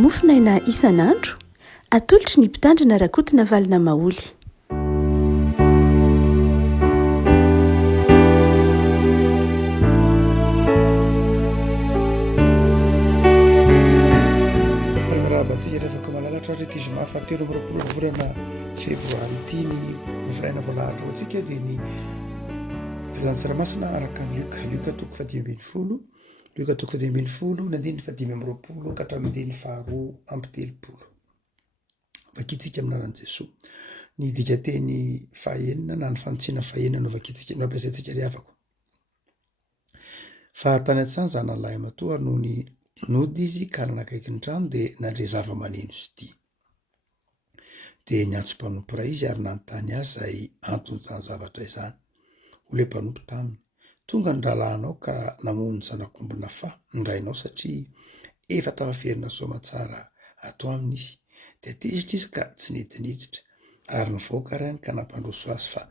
mofinaina isan'andro atolotry ny mpitandrina rakotina valina maoly. Rahabatsika rehefa malalatra ohatra ity zoma fahatelo amby roapolo volana febroary ity ny volana voalahatra antsika dia ny fizahan-tsaramasina araka ny Luka toko fadimy ambin'ny folo ny andininy fadimy amby roapolo ka hatramin'ny faharoa amby telopolo. Vakitsika amin'ny anaran'i Jesosy. Ny dikateny fahaenina na ny fanontsinana fahaenina no vakitsika no ampiasaintsika ry havako. Fa tany an-tsany zanalahy matoa noho ny nody izy ka nanakaiky ny trano dia nandre zava-maneno izy ity. Dia niantso mpanompo iray izy ary nanontany azy izay antony izany zavatra izany. Ho ilay mpanompo taminy, tonga ny rahalahinao ka namono zanakombona fa nindrainao satria efa tafaferina soamantsara ato aminy izy. Dia tezitra izy ka tsy nidiniditra ary nivoaka rany ka nampandroso azy fa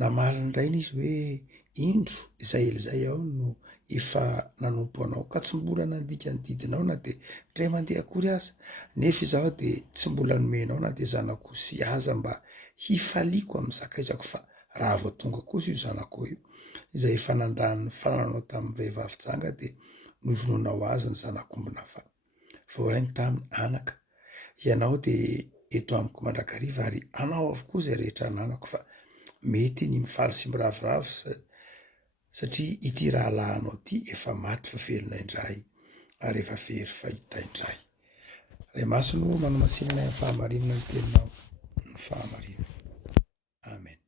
namaly ny rainy izy hoe indro izay elizay ao no efa nanompo anao ka tsy mbola nandika ny didinao na dia ndray mandeha akory aza, nefa izaho dia tsy mbola nomenao na dia zanako sy aza mba hifaliako amin'ny sakaizako, fa raha vao tonga kosa io zanako io izay efa nandany ny fananao tamin'ny vehivavy janga dia novononao azy ny zanakombona fa voarainy taminy anaka. Ianao dia eto amiko mandrakariva ary anao avokoa izay rehetra ananako, fa mety ny mifaly sy miravoravo satria ity rahalahinao ity efa maty fa velona indray ary efa very fahita indray. Ray masino manao masinina ny fahamarinana ny teninao ny fahamarinana. Amen.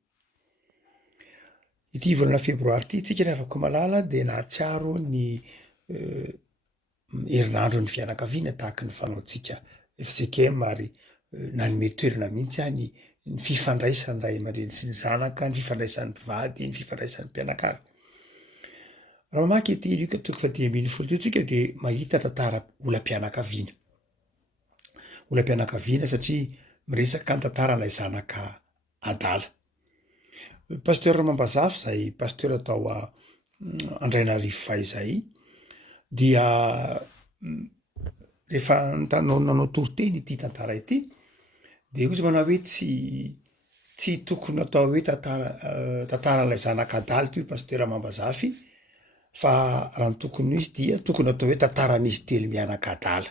Ity volana febroary ity tsika rehefa afaka malala dia nahatsiaro ny herinandro ny fianakaviana tahaka ny fanaontsika FCKM ary nanome toerana mihitsy ny fifandraisan'ny ray aman-dreny sy ny zanaka, ny fifandraisan'ny mpivady, ny fifandraisan'ny mpianakavy. Raha mamaky ity Luka toko fadimy ambin'ny folo ity tsika dia mahita tantara olam-pianakaviana. Olam-pianakaviana satria miresaka ny tantaran'ilay zanaka adala. Pasteur Mambazafy izay pasteur atao Andrainarivo fahizay dia rehefa nanao toriteny ity tantara ity dia izy manao hoe tsy tokony atao hoe tantaran'ilay zanaka adala toy pasteur Mambazafy, fa raha ny tokony izy dia tokony atao hoe tantaran'izy telo mianaka adala.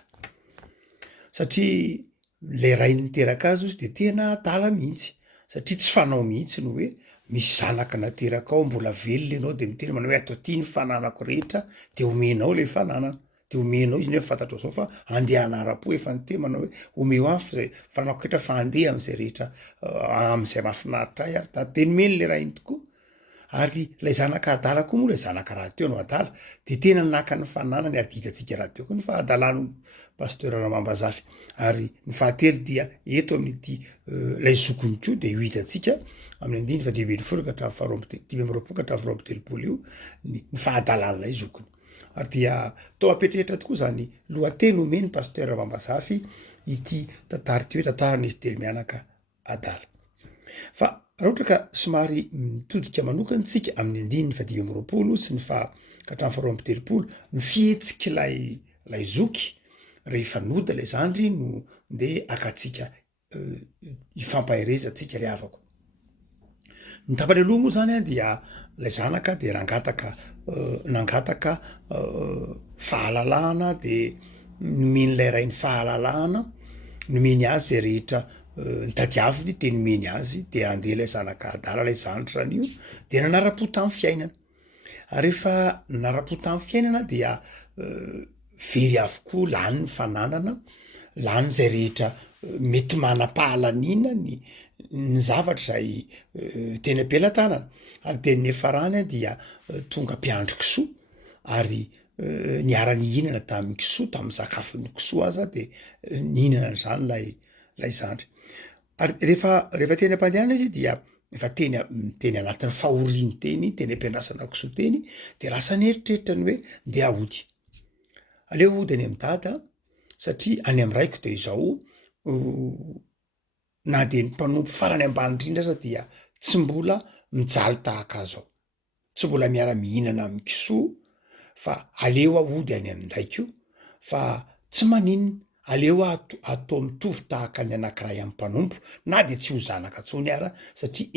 Satria ilay ray niteraka azy izy dia tena adala mihitsy, satria tsy fanao mihitsy no hoe misy zanaka nateraka ao mbola velona ianao dia miteny manao hoe atao ity ny fananako rehetra dia omenao ilay fananana. Dia omenao izy nefa fantatro zao fa andeha anara-po efa nite manao hoe omeo ahy zay fananako rehetra fa andeha amin'izay rehetra amin'izay mahafinaritra ahy ary teny meny ilay rainy tokoa. Ary ilay zanaka adala koa moa ilay zanaka raha teo no adala dia tena naka ny fananany ary ditantsika raha teo koa ny fahadalany pasteur Mambazafy. Ary ny fahatelo dia eto amin'ity ilay zokony koa dia io hitantsika amin'ny andiny fadimy ambin'ny folo ka hatramin'ny faharoa amby dimy amby roapolo ka hatramin'ny roa amby telopolo io ny fahadalan'ilay zokony. Ary dia tao ampetrehitra tokoa zany lohateny omeny pasteur Mambazafy ity tantara ity hoe tantaran'izy telo mianaka adala. Fa raha ohatra ka somary mitodika manokana tsika amin'ny andiny fadimy amby roapolo sy ny ka hatramin'ny faharoa amby telopolo ny fihetsika ilay zoky rehefa nody ilay zandry no ndeha akatsika hifampaherezantsika ry havako. Ny tapany aloha moa zany dia ilay zanaka dia nangataka fahalalahana dia nomen'ilay ray ny fahalalahana, nomeny azy zay rehetra nitadiaviny dia nomeny azy dia andeha ilay zanaka adala ilay zandry zany io dia nanara-po tamin'ny fiainana. Ary rehefa nanara-po tamin'ny fiainana dia very avokoa lany ny fananana, lany izay rehetra mety manam-pahalaniana ny zavatra izay teny am-pelantanana. Ary dia nefarany dia tonga mpiandry kisoa ary niara nihinana tamin'ny kisoa, tamin'ny sakafon'ny kisoa aza dia nihinana n'izany lay zandry. Ary rehefa teny am-pandehanana izy dia efa teny anatin'ny fahoriany teny am-piandrasana kisoa teny dia lasa nieritreritra ny hoe ndeha ahody. Aleo hody any amin'ny dada satria any amin'ny raiko dia izao na dia ny mpanompo farany ambany indrindra aza dia tsy mbola mijaly tahaka azy ao, tsy mbola miara-mihinana amin'ny kisoa, fa aleo ahody any amin'ny raiko io fa tsy maninona aleo atao mitovy tahaka ny anankiray amin'ny mpanompo, na de tsy ho zanaka ntsony ara satria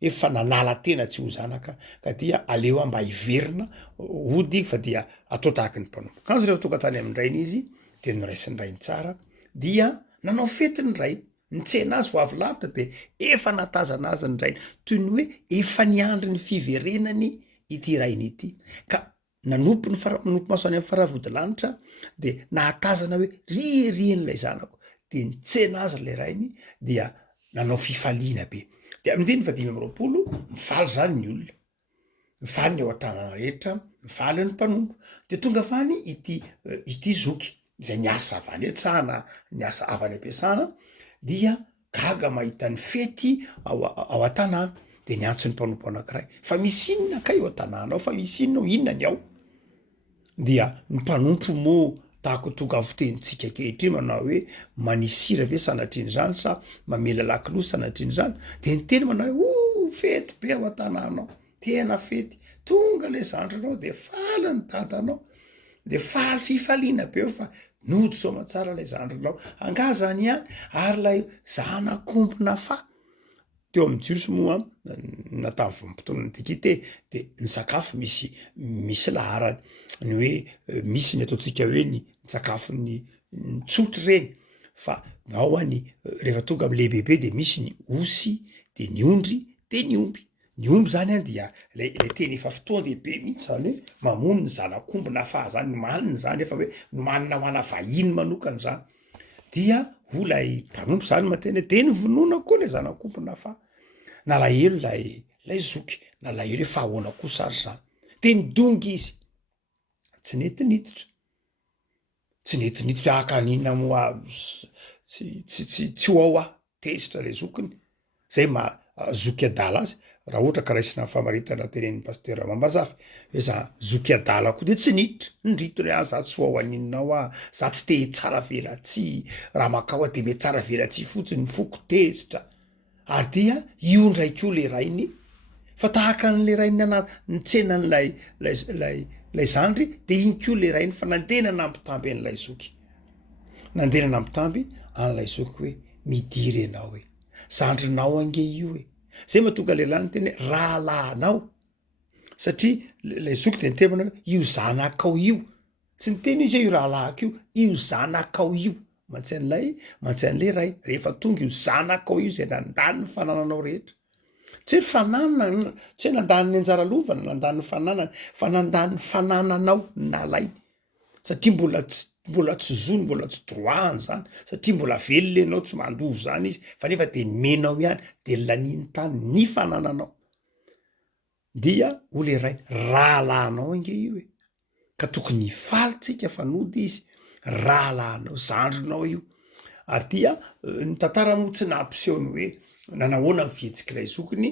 efa nanala tena tsy ho zanaka ka dia aleo mba hiverina ody fa dia atao tahaky ny mpanompo. Kanjo rehefa tonga tany amin'ndrainy izy de noraisiny rainy tsara dia nanao fety ny rainy, nitsena azy vo avy lavitra de efa natazana azy ny rainy toy ny hoe efa niandry ny fiverenany ity rainy ity ka nanompo maso any amin'ny faravodilanitra de nahatazana hoe ririan'lay zanako de nitsena azy le rainy dia nanao fifaliana be de amindiny fa 5 mifaly zany ny olona, mifaly ny ao an-tanàna rehetra, mifaly ny mpanompo de tonga fany ity zoky zay niasa avy any an-tsahana, niasa avy any am-piasana dia gaga mahita ny fety ao an-tanàna de niantso ny mpanompo anankiray fa misy inona ka eo an-tanàna ao, fa misy inona inona ny ao dia ny mpanompo mo tahako tonga avitentsika kehitriny manao hoe manisira ve sanatriny zany sa mamela lakiloha sanatriny zany de niteny manao hoe fety be ao an-tanànao, tena fety, tonga le zandrinao de faly ny dadanao de faly fifaliana be eo fa nody soamatsara lay zandrinao angazany any ary lay zanakombona fa teo amin'ny jiosy moa natao vonim-potoana dikite de ny sakafo misy laharany ny hoe misy ny ataotsika hoe ny sakafo ny tsotry reny fa ao any rehefa tonga amy lehibebe de misy ny osy de ny ondry de ny omby zany any dia le teny efa fotoa lehibe mihitsy zany hoe mamono ny zanakombona fa zany nomaniny zany efa hoe nomanina ho ana vahiny manokany zany dia ho lay mpanompo zany mateny de nyvonoina koa le zanakombona fa nalahelo lay zoky nalahelo hoe fa ahoana kosa ary zany de nidongy izy tsy netiniditra akanina moa tsy ho ao tezitra le zokiny zay zoky adala azy raha ohatra ka raisina famaritana tenen'ny pasteur Mambazafy hoe za zoky adala koa de tsy niditra nindrito re za tsy ho ao aninao za tsy te tsara velatsy raha makao de me tsara velatsy fotsiny foko tezitra ary dia io ndraiky io le rainy fa tahaka n'le rainy nitsenan'lay zandry de iny ko le rainy fa nandena nampitamby an'lay zoky nandena nampitamby an'lay zoky hoe midiry anao hoe zandrinao ange io e zay mahatonga lehilahy ny teny hoe rahalahinao satria lay zoky de nitemana hoe io zanakao io tsy niteny izy hoe io rahalahiko io zanakao io mantsy an'le ray rehefa tonga io zanakao io zay nandany ny fanananao rehetra tsy hoe fananana tsy hoe nandany ny anjara lovana nandany ny fananana fa nandany ny fanananao nalainy satria mbola tsy zony mbola tsy droany zany satria mbola velona ianao tsy mandovo zany izy fa nefa de menao ihany de laniny tany ny fanananao dia ho le ray rahalahinao ange io e ka tokony falitsika fanody izy rahalahinao zandrinao io ary dia ny tantara moa tsy nampisehony hoe nanahoana ny fihetsika zokiny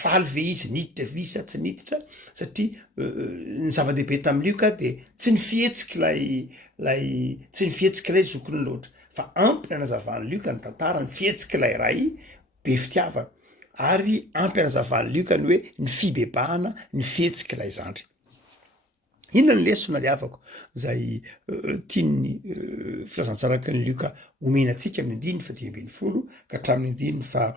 faly ve izy niditra ve izy sa tsy niditra satria ny zava-dehibe tamin'io ka de tsy ny fihetsika lay zokiny loatra fa ampy anazavan'lio ka ny tantara ny fihetsika lay ray be fitiavana ary ampy anazavan'lio ka ny hoe ny fibebahana ny fihetsika lay zandry. Inona ny lesona le avako zay tiany filazantsaraky ny lioka omenatsika amin'ny 10 ka hatramin'ny 10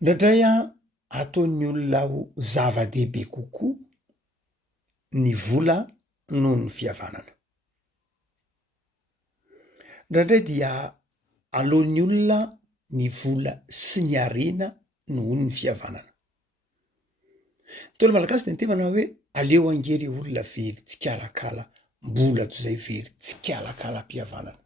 ndraindray ataon'ny olona ho zava-dehibe kokoa ny vola noho ny fihavanana. Ndraindray dia aleon'ny olona ny vola sy ny arena noho ny fihavanana. Tolo malagasy de nitevana hoe aleo angery olona very tsikalakala mbola toy zay very tsikalakala mpihavanana.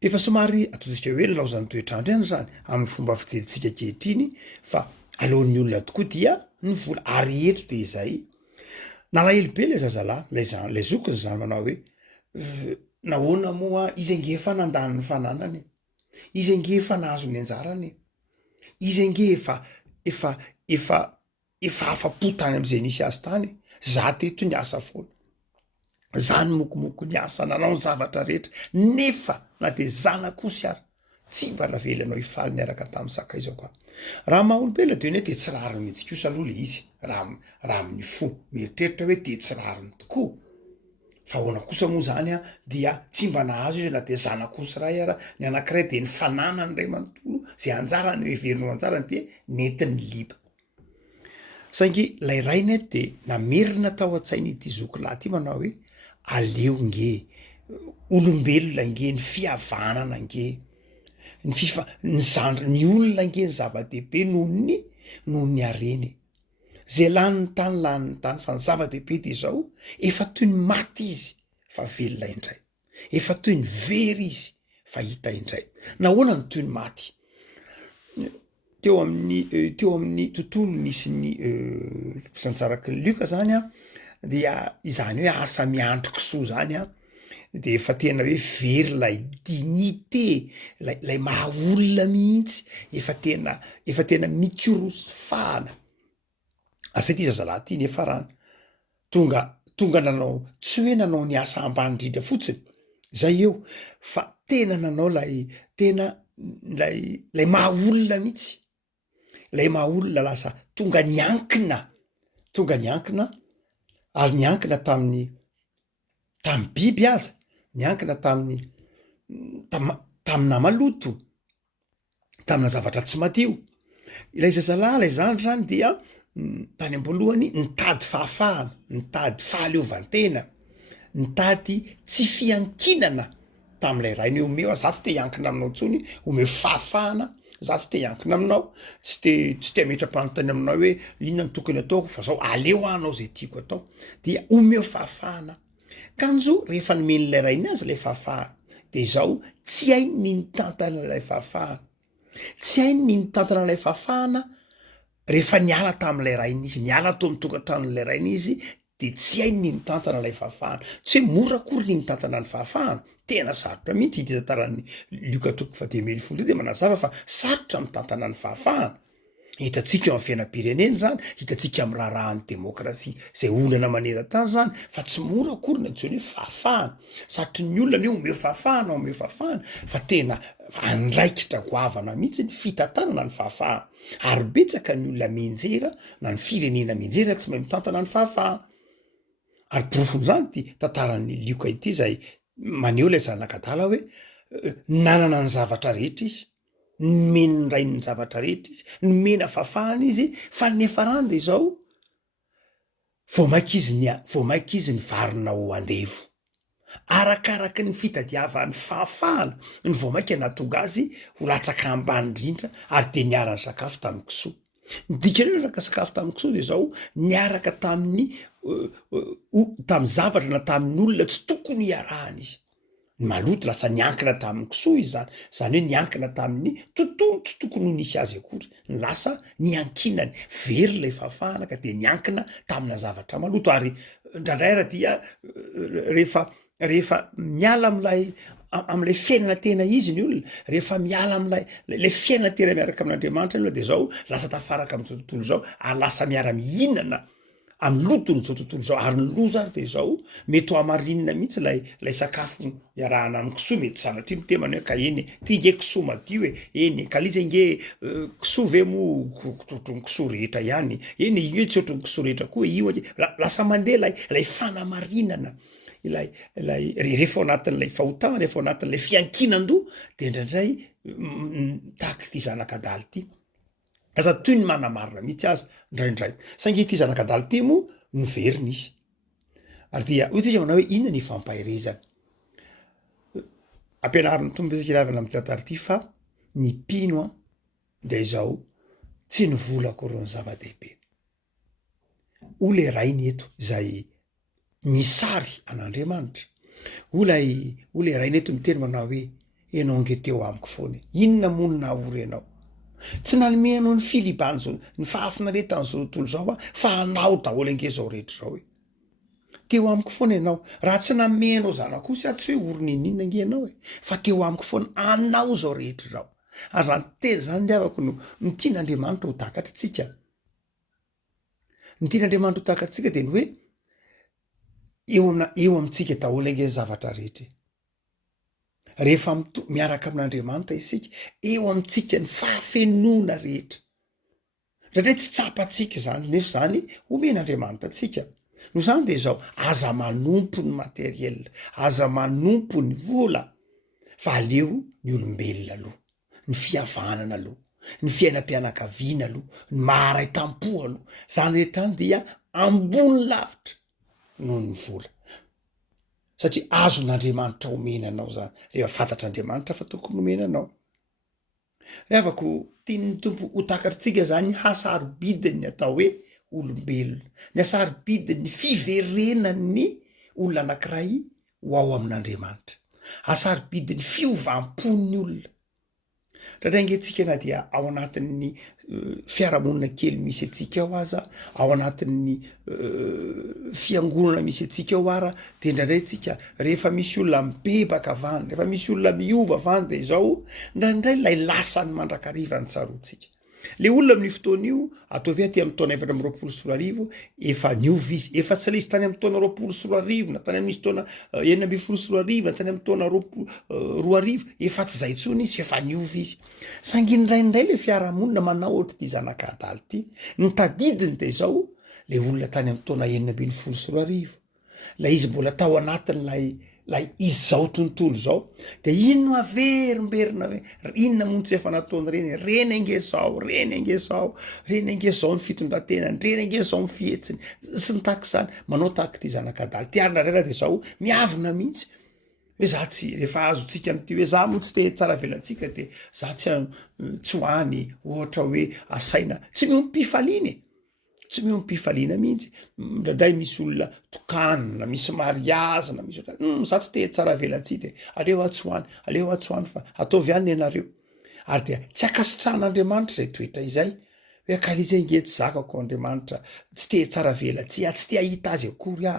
Efa somary ataotsika hoe nilaozan'ny toetrandro ihany zany amin'ny fomba fijeritsika kehitriny fa aleon'ny olona tokoa dia ny vola ary eto de izay nalahelo be le zazalahy lay zokiny zany manao hoe nahoana moa izy ange efa nandany ny fananany izy ange efa nahazo ny anjarany izy ange efa afa-po tany am'izay nisy azy tany za teto ny asa foana za ny mokomoko ny asa nanao ny zavatra rehetra nefa na de zanakosy ary tsy mba navely anao ifaly niaraka tamin'ny sakaiza koa raha maha-olombelona de ny hoe de tsy rariny mihitsy kosa aloha le izy raha amin'ny fo mieritreritra hoe de tsy rariny tokoa fa hoana kosa moa zany a dia tsy mba nahazo izy na de zanak'osy ray ara ny anankiray de ny fananany ray manontolo zay anjarany hoe verino anjarany de nentiny liba saingy lay rainy de namerina tao an-tsainy ity zokilahy ty manao hoe aleo nge olombelona nge ny fihavanana nge ny zandry ny olona nge ny zava-dehibe noho ny areny zay laniny tany fa ny zava-dehibe de zao efa toy ny maty izy fa velona indray efa toy ny very izy fa hita indray nahoana ny toy ny maty teo amin'ny tontolo nisy ny fisantsaraky ny lioka zany a dia izany hoe asa miandro-kisoa zany a de efa tena hoe very lay dignité lay maha olona mihitsy efa tena mikorosifahana asa ty zazalahy ty nefa rana tonga nanao tsy hoe nanao ny asa ambany indrindra fotsiny zay eo fa tena nanao lay maha olona mihitsy lay maha olona lasa tonga niankina ary niankina tamin'ny biby aza niankina tamina maloto tamina zavatra tsy madio ilay zazalahy lay zandry zany dia tany am-boalohany nitady fahafahana nitady fahaleovantena nitady tsy fiankinana tam'ilay rainy eo omeo za tsy te hiankina aminao ntsony omeo fahafahana za tsy te hiankina aminao tsy te ametra-panontany aminao hoe inona ny tokony ataoko fa zao aleo anao zay tiako atao dia omeo fahafahana kanjo rehefa nomen'ilay rainy azy lay fahafahana de zao tsy hainy ny nitantana lay fahafahana tsy hainy ny nitantana lay fahafahana rehefa niala tam'ilay rainy izy niala to mitokantranon'lay rainy izy de tsy hainy ny nitantana lay fahafahana tsy hoe mora akory ny mitantana ny fahafahana tena sarotra mihitsy ity tantarany lioka toko fadimy folo de manazava fa sarotra mitantana ny fahafahana hitatsika eo amin'ny fiainam-pirenena zany hitatsika amin'ny raharahan'ny demokrasia zay olana maneran-tany zany fa tsy mora akory ny antsony hoe fahafahana sarotry ny olona ny omeo fahafahana fa tena andraikitra goavana mihitsy ny fitantanana ny fahafahana ary betsaka ny olona menjera na ny firenena menjera tsy mahay mitantana ny fahafahana ary porofony zany ty tantaran'ny lioka ity zay maneho lay zanakadala hoe nanana ny zavatra rehetra izy nomeny ny rainy ny zavatra rehetra izy nomena fahafahana izy fa nefa rany de zao vao maika izy ny varina ho andevo arakaraky ny fitadiavany fahafahana ny vao maika natonga azy ho latsaka ambany indrindra ary de niarany sakafo tamin'ny kisoa midikany niaraka sakafo tamin'ny kisoa de zao niaraka tamin'ny zavatra na tamin'ny olona tsy tokony hiarahany izy ny maloto lasa niankina tamin'ny kisoa izy zany hoe niankina tamin'ny tontolo tsy tokony ho nisy azy akory ny lasa niankinany very lay fahafahana ka de niankina tamina zavatra maloto ary ndrandray raha dia rehefa miala am'lay fiainana tena izy ny olona rehefa miala am'lay fiainana tena miaraka amin'Andriamanitra ny olona de zao lasa tafaraka am'izao tontolo zao ary lasa miara mihinana amin'ny loton'izao tontolo zao ary ny loza ary de zao mety ho amarinina mihitsy lay sakafo iarahana amin'ny kisoa mety sanatria mitemany hoe ka eny ty nge kisoa madio eny kaliza nge kisoa ve mo otrony kisoa rehetra ihany eny io tsy otrony kisoa rehetra koa io lasa mandeha lay fanamarinana rehefa ao anatin'lay fahotana rehefa ao anatin'lay fiankinan-doha de indraindray tahaky ty zanakadala ty asa toy ny manamarina mihitsy azy ndraindray saingy ty zanakadala ty mo noverina izy ary dia hoy tsika manao hoe inona ny fampahirezana ampianariny tomboilavana amy tantara ty fa ny pino a de zao tsy nivolako ro ny zava-dehibe o le rainy eto zay misary an'Andriamanitra o le rainy eto miteny manao hoe enao nge teo amiko foana inona monina aory anao tsy nanomenao ny filibany zao ny fahafinaretan'izao tontolo zao a fa anao daholo ange zao rehetra zao hoe teo amiko foana ianao raha tsy namenao zanako sy tsy hoe orona ininona nge ianao fa teo amiko foana anao zao rehetra zao ary zany teny zany ndiavako no tian'Andriamanitra ho takatritsika ny tian'Andriamanitra ho takatritsika de ny hoe eo amintsika daholo ange ny zavatra rehetra rehefa miaraka amin'andriamanitra isika eo amintsika ny fahafenona rehetra ndraindray tsy tsapatsika zany nefa zany omen'andriamanitra atsika no zany de zao aza manompo ny materiel, aza manompo ny vola fa aleo ny olombelona aloha, ny fihavanana aloha, ny fiainam-pianakaviana aloha, ny maharay tampo aloha, zany rehetrany dia ambony lavitra noho ny vola satria azon'andriamanitra omenanao zany rehefa fantatr'andriamanitra fa tokony omenanao. Rehavako tian'ny tompo ho takatritsika zany hasarobidiny atao hoe olombelona, ny hasarobidiny fiverenan'ny olona anankiray ho ao amin'andriamanitra, hasarobidiny fiovampon'ny olona. Ndraindraingentsika na dia ao anatin'ny fiarahamonina kely misy atsika ao aza, ao anatin'ny fiangonana misy atsika ao ara, de ndraindray tsika rehefa misy olona mibebaka avany, rehefa misy olona miova avany de zao ndraindray lay lasany mandrakariva ny tsaroantsika. Le olona amin'ny fotoana io ataovy aty amin'ny taona 2024 efa niova izy, efa tsy le izy tany amin'ny taona 2024 na tany amin'isy taona 2024 na tany amin'ny taona 2024 efa tsy zay tsony izy efa niova izy. Sangy ndraindray le fiarahamonina manao ohatry ty zanak'adaly ty ny tadidiny de zao le olona tany amin'ny taona 2024 la izy mbola tao anatin'lay izy zao tontolo zao de ino averimberina hoe inona mony tsy efa nataony reny angesao ny fitondratenany, reny angesao ny fihetsiny sy ny takizany manao tahaky ty zanak'adaly ty arina rera de zao miavona mihitsy hoe za tsy rehefa azo tsika amty hoe za mo tsy te tsara velantsika de za tsy hoany ohatra hoe asaina tsy miompifaliny tsy miompifaliana mihitsy. Ndraindray misy olona tokanina, misy mariazy na misy za tsy te tsara velantsika de aleo atsoany fa ataovy ihany ianareo ary dia tsy akasitran'andriamanitra zay toetra izay hoe akalizay nge tsy zakako andriamanitra tsy te tsara velantsika tsy te ahita azy akory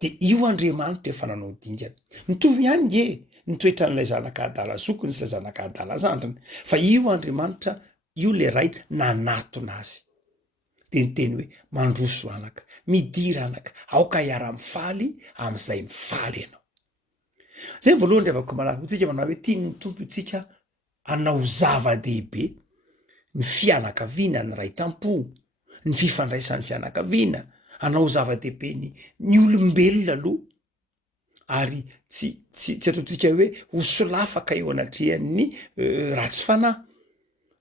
de io andriamanitra efa nanao dingana mitovy ihany nge nitoetra n'ilay zanak'adala zokony sy lay zanak'adala zandriny fa io andriamanitra io le ray nanatona azy de nyteny hoe mandroso anaka, midira anaka, aoka iara-mifaly am'izay mifaly ianao. Zay voalohany rehavako malako tsika manao hoe tiany tompo itsika anao zava-dehibe ny fianakaviana ny ray tampo, ny fifandraisan'ny fianakaviana, anao zava-dehibe ny olombelona aloha ary tsy ataontsika hoe ho solafaka eo anatrehan'ny ratsy fanahy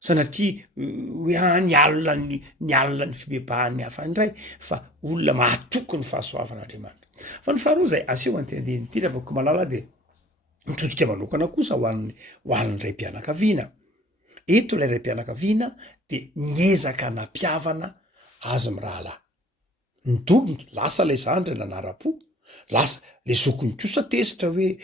sanatria hoe ny alina ny fibebahan'ny hafa indray fa olona mahatoky ny fahasoavan'andriamanitra. Fa ny faharoa zay aseho antendeny ty rehavako malala de mitodika manokana kosa ho an'ny ray mpianakaviana. Eto lay ray mpianakaviana de niezaka nampiavana azy mirahalahy. Nidobony lasa lay zandry nanara-po, lasa le zokony kosa tesitra hoe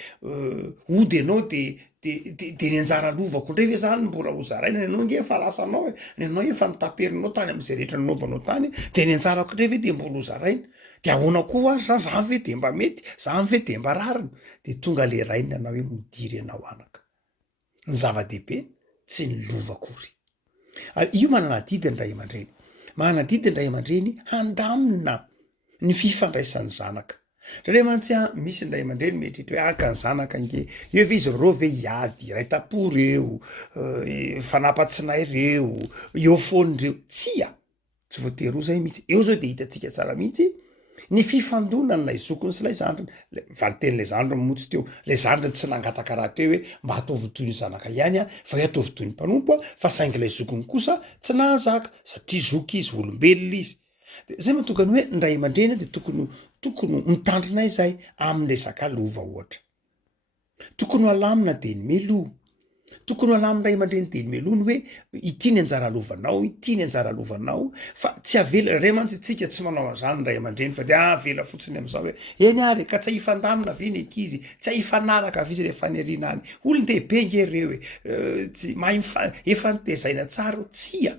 ody ianao de ny anjara lovako ndray ve zany mbola ho zaraina ny anao nge efa lasanao ny anao efa nitaperinao tany am'izay rehetra nanaovanao tany de ny anjarako ndray ve de mbola ho zaraina de ahoana koa azy zany ve de mba mety zany ve de mba rarina de tonga le rainy anao hoe midiry anao anaka. Ny zava-dehibe tsy ny lova akory ary io manana didiny ray aman-dreny handamina ny fifandraisan'ny zanaka. Ndray mantsy misy ndray aman-dreny mety hoe aka ny zanaka nge eo ve izy reo ve hiady ray tapo reo fanapatsinay reo eo fonireo tsy voatery ho zay mihitsy. Eo zao de hitantsika tsara mihitsy ny fifandonany lay zokony sy lay zandriny valiten'lay zandriny motsy teo lay zandriny tsy nangataka raha teo hoe mba ataovy toy ny zanaka ihany fa ataovy toy ny mpanompo fa saingy lay zokony kosa tsy nahazaka satria zoky izy olombelona izy. De zay mahatokany hoe ndray aman-dreny de tokony mitandrinay zay am'le zakalova ohatra. Tokony alamina de ny meloa. Tokony alamina ray aman-dreny de ny meloa hoe ity ny anjara lovanao fa tsy avela ray mantsy tsy manao an'izany ray aman-dreny fa de avela fotsiny am'izao hoe eny ary ka tsy ahifandamina ve ny ankizy, tsy ahifanaraka avy izy rehefa faneriana any olon-dehibe nge reo tsy mahay efa nitezaina tsara tsia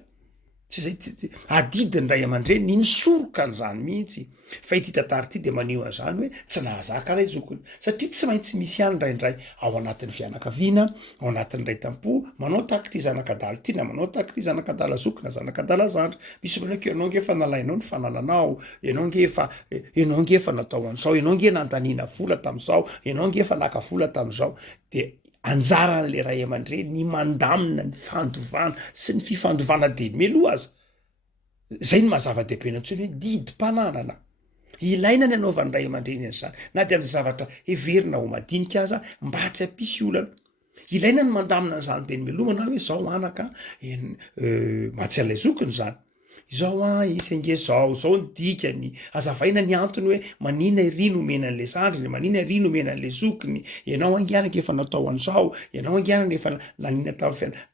tsy zay adidiny ray aman-dreny ny misoroka an'izany mihitsy fa ity tantara ity de maneho an'izany hoe tsy nahazaka lay zokony satria tsy maintsy misy any raindray ao anatin'ny fianakaviana ao anatin'ny ray tampo manao tahaky ty zanakadala ty na manao tahaky ty zanakadala zoky na zanakadala zandry misy manako ianao ngefa nalainao ny fanananao ianao ngefa natao an'izao ianao nge nandaniana vola tam'izao ianao ngefa naka vola tam'izao de anjaran'le ray aman-dreny ny mandamina ny fandovana sy ny fifandovana deme loha aza zay ny mahazava-dehibe nantsony hoe didim-pananana ilaina ny anaovan'ny ray aman-dreny an'izany na de am'y zavatra heverina ho madinika aza mba tsy hampisy olana ilaina ny mandamina n'izany de ny melomana hoe zao anaka matsy an'lay zokiny zany izao isange zao ny dikany azavaina ny antony hoe manina iry nomena an'le zandriny manina iry nomena an'le zokiny ianao angianaka efa natao an'izao ianao angianana efa nanina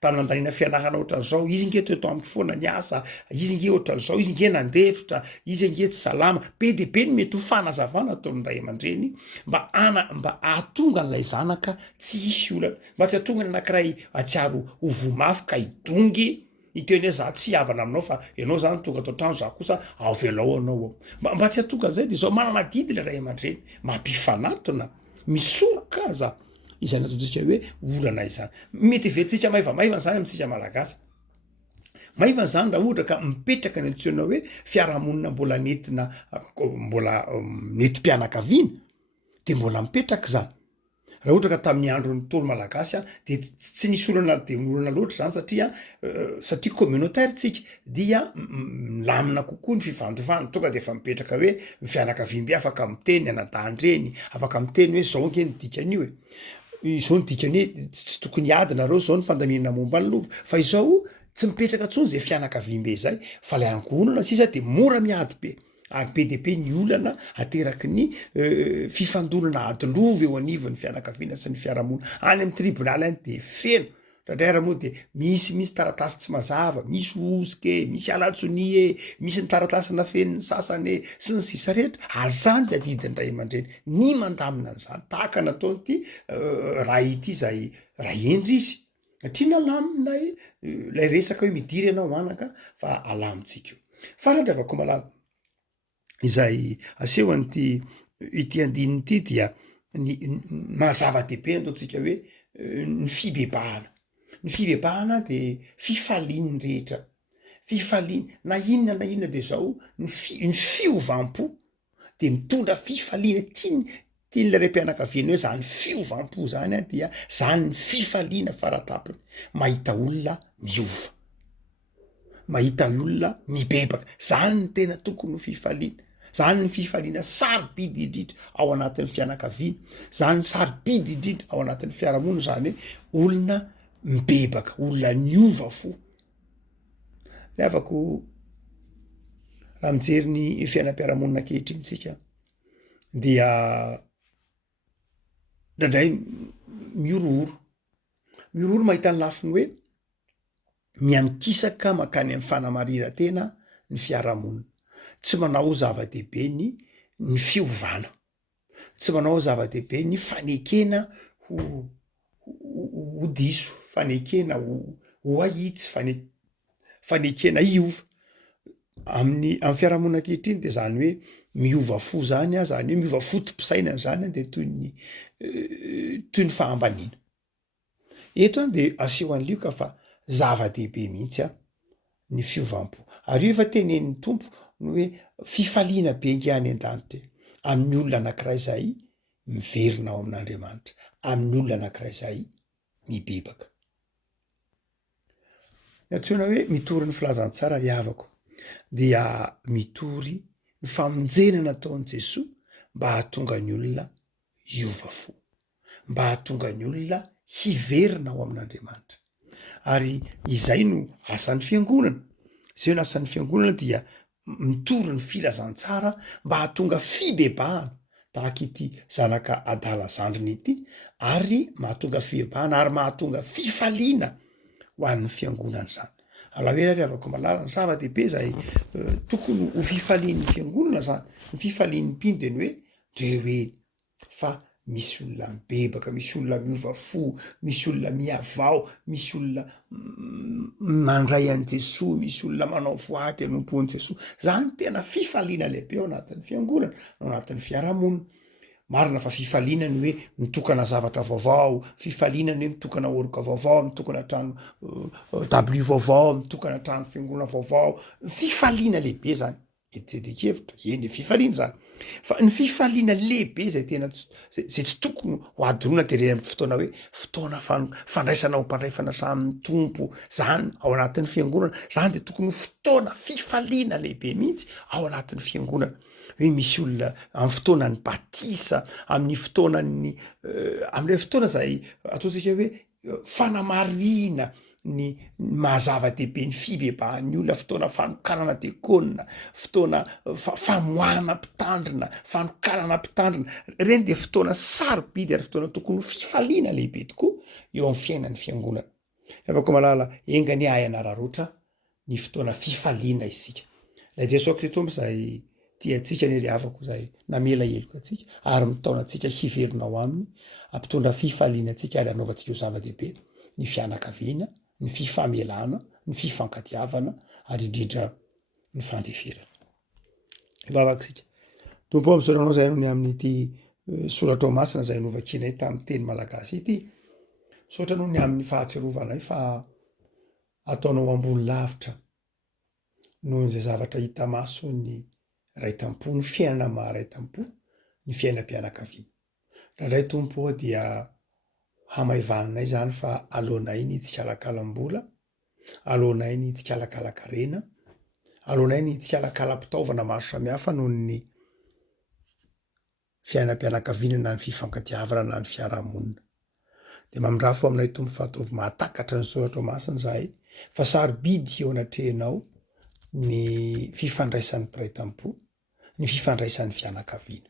tanandaniana fianarana ohatran'izao izy nge teo amiko foana ny asa izy nge ohatran'izao izy nge nandefitra izy nge tsy salama be de be ny mety ho fanazavana ataon'ny ray aman-dreny mba ahatonga n'lay zanaka tsy hisy olana mba tsy ahatonga ny anankiray atsiaro ho vomafy ka hidongy iteny hoe za tsy havana aminao fa ianao zany tonga atao trano za kosa ao velao anao ao mba tsy atonga an'izay de zao mananadidy le ray aman-dreny mampifanatona misoroka aza izany ataontsika hoe olana izany mety verytsika maivamaivana zany amitsika malagasy maivana zany raha ohatra ka mipetraka ny antsoina hoe fiarahamonina mbola nentina mbola neti-pianakaviana de mbola mipetraka zany raha ohatra ka tamin'ny andron'ny tolo malagasy de tsy nisy olana de olana loatra zany satria communautaire tsika dia milamina kokoa ny fifandovana tonga de efa mipetraka hoe fianakavimby afaka miteny anadandreny afaka miteny hoe zao nge ny dikan'io izao ny dikany hoe tsy tokony ady nareo zao ny fandaminana momba ny lova fa izao tsy mipetraka tsony zay fianakavimbe zay fa lay angonana sisa de mora miady be ary be de be ny olana ateraky ny fifandonana adilova eo anivon'ny fianakaviana sy ny fiarahamona any amin'ny tribonaly any de feno radrara moa de misy taratasy tsy mazava misy osike misy alatsonie misy ny taratasy nafeniny sasany sy ny sisa rehetra azany de adidiny ray aman-dreny ny mandamina an'izany tahaka nataony ty raha ity zay raha endry izy satria nalamina lay resaka hoe midiry ianao anaka fa alamitsika io farandravako malala izay aseho an'ity ity andininy ity dia ny mahazava-dehibe ataontsika hoe ny fibebahana de fifaliany rehetra fifaliany na inona de zao ny fiovampo de mitondra fifaliana tiany le ram-pianakaviana hoe zany fiovampo zany dia zany ny fifaliana faratapony mahita olona miova mahita olona mibebaka zany ny tena tokony ho fifaliana zany ny fifaliana sarobidy indrindra ao anatin'ny fianakaviana zany sarobidy indrindra ao anatin'ny fiarahamonina zany hoe olona mibebaka olona niova fo le afako raha mijery ny fiainam-piarahamonina ankehitriny dia ndraindray miorooro mahita ny lafiny hoe miankisaka makany amin'ny fanamarira-tena ny fiarahamonina tsy manao zava-dehibe ny fiovana tsy manao zava-dehibe ny fanekena ho diso fanekena ho ahitsy fanekena hiova amin'ny fiarahamonina ankehitriny de zany hoe miova fo zany zany hoe miova fotom-pisainana zany de toy ny fahambaniana eto de aseho an'lio ka fa zava-dehibe mihitsy ny fiovampo ary io efa tenen'ny tompo no hoe fifaliana be ngiany an-danitra amin'ny olona anankiray zay miverina ao amin'Andriamanitra amin'ny olona anankiray zay mibebaka ny antsoina hoe mitory ny filazantsara ry havako dia mitory ny famonjena nataon'i Jesoa mba hahatonga ny olona hiova fo mba hahatonga ny olona hiverina ao amin'Andriamanitra ary izay no asan'ny fiangonana zay no asan'ny fiangonana dia mitory ny filazantsara mba hahatonga fibebahana tahaka ity zanaka adala zandriny ity ary mahatonga fibebahana ary mahatonga fifaliana ho an'ny fiangonana zany alahelo ary avako malala ny zava-dehibe zay tokony ho fifalian'ny fiangonana zany ny fifalian'ny mpino de ny hoe ndreo eny fa misy olona mibebaka, misy olona miova fo, misy olona miavao, misy olona mandray an' Jesosy, misy olona manao voaty anompoan' Jesosy. Zany tena fifaliana lehibe ao anatin'ny fiangonana, ao anatin'ny fiarahamonina. Marina fa fifaliana ny hoe mitokana zavatra vaovao, fifaliana ny hoe mitokana oroka vaovao, mitokana trano tabli vaovao, mitokana trano fiangonana vaovao, fifaliana lehibe zany. Etsedekevitra, eny fifaliana zany. Fa ny fifaliana lehibe zay tena zay tsy tokony ho adonina terena amin'ny fotoana hoe fotoana fandraisana ho mpandray samy tompo, zany ao anatin'ny fiangonana, zany de tokony fotoana fifaliana lehibe mihitsy ao anatin'ny fiangonana. Hoe misy olona amin'ny fotoanany batisa, amin'ny fotoanany amin'ilay fotoana zay ataontsika hoe fanamarina ny mahazava-dehibe ny fibebahan'ny olona, fotoana fanokanana dekona, fotoana famoahana mpitandrina, fanokanana mpitandrina, reny de fotoana sarobidy ary fotoana tokony fifaliana lehibe tokoa eo amin'ny fiainan'ny fiangonana. Afaka malala engany ahy anararotra ny fotoana fifaliana isika. La Jesosy Kristy tompo zay tiatsika ny ry havako zay namela heloka atsika ary mitaona antsika hiverinao aminy, ampitondra fifaliana atsika ary anaovantsika io zava-dehibe ny fianakaviana, ny fifamelana, ny fifankatiavana ary indrindra ny fandeferana. Vavaksika. Tompo am'saranao zay no ny amin'ity soratra masina zay novakinay tamin'ny teny malagasy ity. Sotra no ny amin'ny fahatserovanay fa ataonao ambony lavitra noho izay zavatra hita maso ny raitampo, ny fiainana maharaitampo, ny fiainam-pianakaviana. Raindray tompo dia hamaivananay zany fa alohanay ny tsikalakalam-bola, alohanay ny tsikalakalakarena, alohanay ny tsikalakalam-pitaovana maro samihafa noho ny fiainam-pianakaviana na ny fifankatiavana na ny fiarahamonina. De mamindrafo aminay tompo fa ataovy mahatakatra ny soratra masina zahay fa sarobidy eo anatrehanao ny fifandraisan'ny piraitam-po, ny fifandraisan'ny fianakaviana.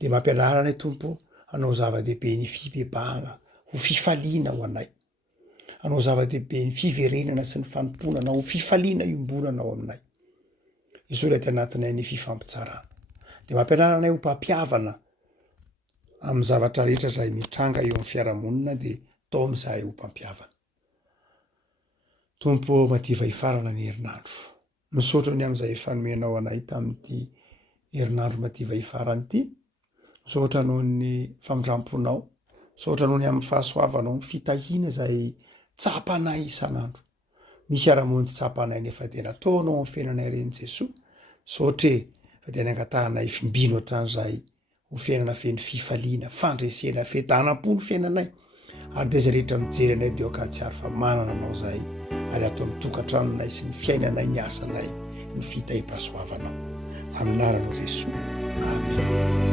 De mampianarana anay tompo hanao zava-dehibe ny fibebahana ho fifaliana ho anay, hanao zava-dehibe ny fiverenana sy ny fanomponana ho fifaliana iombonana ao aminay. Iso lety anatinay ny fifampitsarana. De mampianarana anay ho mpampiavana amin'ny zavatra rehetra zay mitranga eo amin'ny fiarahamonina de tao amin'izay ho mpampiavana. Tompo mativa hifarana ny herinandro. Misaotra ny amin'izay fanomenao anay tamin'ity herinandro mativa hifarana ity. Misaotra noho ny famindramponao, misaotra noho ny amin'ny fahasoavanao, ny fitahiana zay tsapanay isan'andro. Misy aramonjy tsapanay nefa tena ataonao amin'ny fiainanay reny Jesosy. Misaotra fa tena angatahanay fimbino hatran'izay ho fiainana feno fifaliana, fandresena, fetanam-po ny fiainanay. Ary de zay rehetra mijery anay de okatsiary fa manana anao zay ary ato amin'ny tokantranonay sy ny fiainanay, ny asanay, ny fitahi-pahasoavanao. Amin'ny anaran'i Jesosy. Amen.